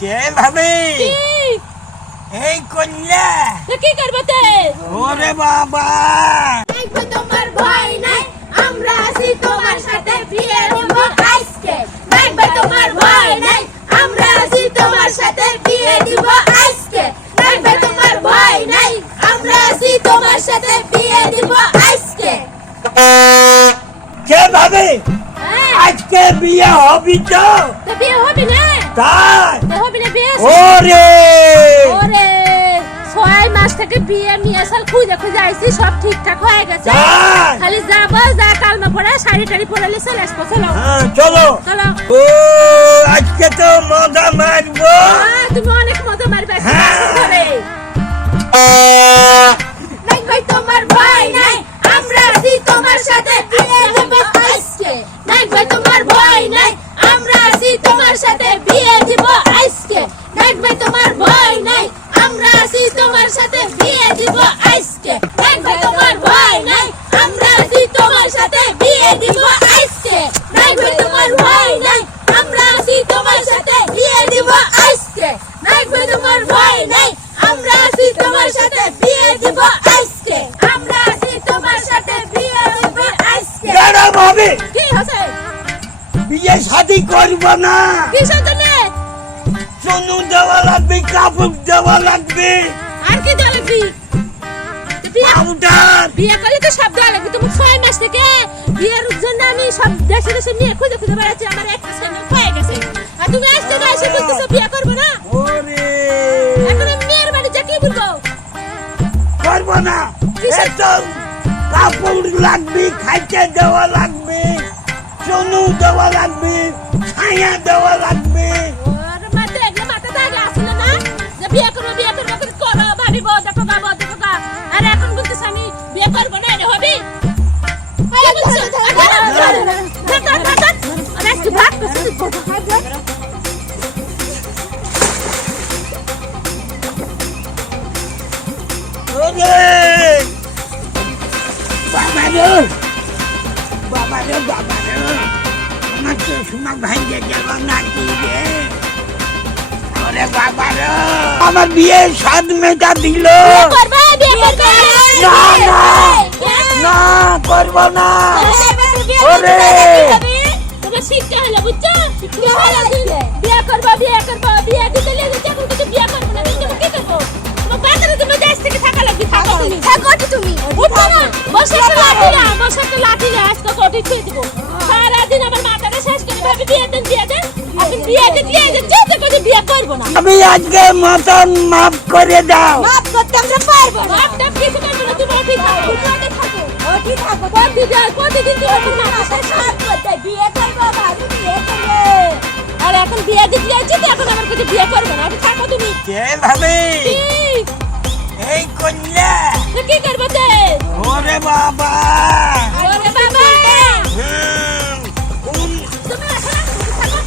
কে ভাবি কি এই কন্যা তো কি করবে তে ওরে বাবা দেখবে তোমার ভয় নাই আমরা আছি তোমার সাথে বিয়ে দেব আজকে দেখবে তোমার ভয় নাই আমরা আছি তোমার সাথে বিয়ে দেব আজকে দেখবে তোমার ভয় নাই আমরা আছি তোমার সাথে বিয়ে দেব আজকে কে ভাবি আজকে বিয়ে হবি তো তো বিয়ে হবে না তাই তো হবে না বিয়ে ওরে ওরে 6 মাস থেকে বিয়ে মিয়াসাল খুঁজে খুঁজে আইছি সব ঠিকঠাক হয়ে গেছে তাই খালি যাবো যা কালমা পড়ে শাড়ি টাড়ি পরে চলে আসবো চলো হ্যাঁ চলো চলো ও আজকে তো মজা মারবো তুমি অনেক মজা মারবে হ্যাঁ। ধরে নাই ভাই তোমার ভয় নাই আমরা আছি তোমার সাথে বিয়ে দেব আজকে নাই ভাই তোমার ভয় নাই আমরা আছি তোমার সাথে বিয়ে দেব আজকে নাই ভাই তোমার ভয় নাই আমরা আছি তোমার সাথে বিয়ে দেব আজকে নাই ভাই তোমার ভয় নাই আমরা আছি তোমার সাথে বিয়ে দেব আজকে নাই ভাই তোমার ভয় নাই আমরা আছি তোমার সাথে বিয়ে দেব আজকে নাই ভাই তোমার ভয় নাই আমরা আছি তোমার সাথে বিয়ে দেব আজকে আমরা আছি তোমার সাথে বিয়ে দেব আজকে দাঁড়া ভাবি কি হচ্ছে বিয়ে শাদি করব না কিসের জন্য সোনু দেওয়া লাগবে কাপড় দেওয়া লাগবে আর কি দেওয়া লাগবে পাউডার বিয়ে করলে তো সব দেওয়া লাগবে তুমি 6 মাস থেকে বিয়ের জন্য আমি সব দেশে দেশে নিয়ে খুঁজে খুঁজে বেড়াচ্ছি আমার একটা ছেলে হয়ে গেছে আর তুমি আসতে না এসে বলতেছো বিয়ে করবো না ওরে এখন আমি মেয়ের বাড়ি যা কি বলবো করব না কিসের? এত কাপড় লাগবে খাইতে দেওয়া লাগবে সোনু দেওয়া লাগবে ছায়া দেওয়া লাগবে ওর মাথা এগুলো মাথাতে আগে আসলো না যে বিয়ে করবো করে করো ভাবিব দেখো গা আর এখন বলতেছ আমি বিয়ে করবো না এটা হবে ওরে বাবা রে বাবা রে বাবা রে আমার তো সোনা ভাঙে গেল নাকি রে ওরে বাবা রে আমার বিয়ে সাত মেটা দিল না না না করব না ওরে তোমার শিক্ষা হলো বুঝছো বিয়ে করবো বিয়ে দিতে লেগে যখন কিছু বিয়ে করবো না তুমি কি করবো তোমার বাজারে তুমি দেশ থেকে থাকা লাগবে থাকো তুমি উঠো না বসে একটা লাঠি না আজকে কোটি ছুঁয়ে দিব সারাদিন আমার মাথাটা শেষ করে ভাবি বিয়ে দেন এখন বিয়ে যেতে করে বিয়ে করবো না আমি আজকে মতন মাফ করে দাও মাপ করতে আমরা পারবো মাপটা কিছু করবো না তুমি ওঠি থাকো প্রতিদিন তুমি মাথা শেষ করতে বিয়ে করবো ভাবি বিয়ে করবে আর এখন বিয়ে দিতে যাচ্ছি তো এখন আমার কাছে বিয়ে করবো না ওঠি থাকো তুমি কে ভাবি কি এই কন্যা তো কি করবো তে ওরে বাবা ওরে বাবা হুম, কোন তুমি এখন থাকো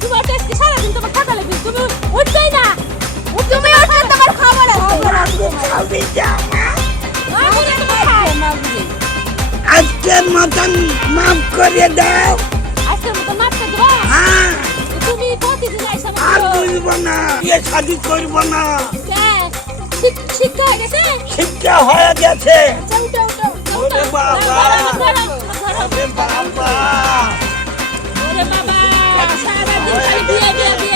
তুমি ওঠে আজকে সারাদিন তোমার থাকা লাগবে তুমি উঠবেই না তুমি উঠলে তোমার খবর আছে ভাবি জামা মাগুরে তোমার খায় মাগুরে আজকের মতন মাফ করে দাও আজকের মতো মাপ করে দেবো হ্যাঁ তুমি প্রতিদিন আইসা আর বুঝবো না বিয়ে শাদি করবো না শিক্ষা হয়ে গেছে শিক্ষা হয়ে গেছে উঠো ওরে বাবা ওরে বাবা ওরে বাবা সারাদিন খালি বিয়ে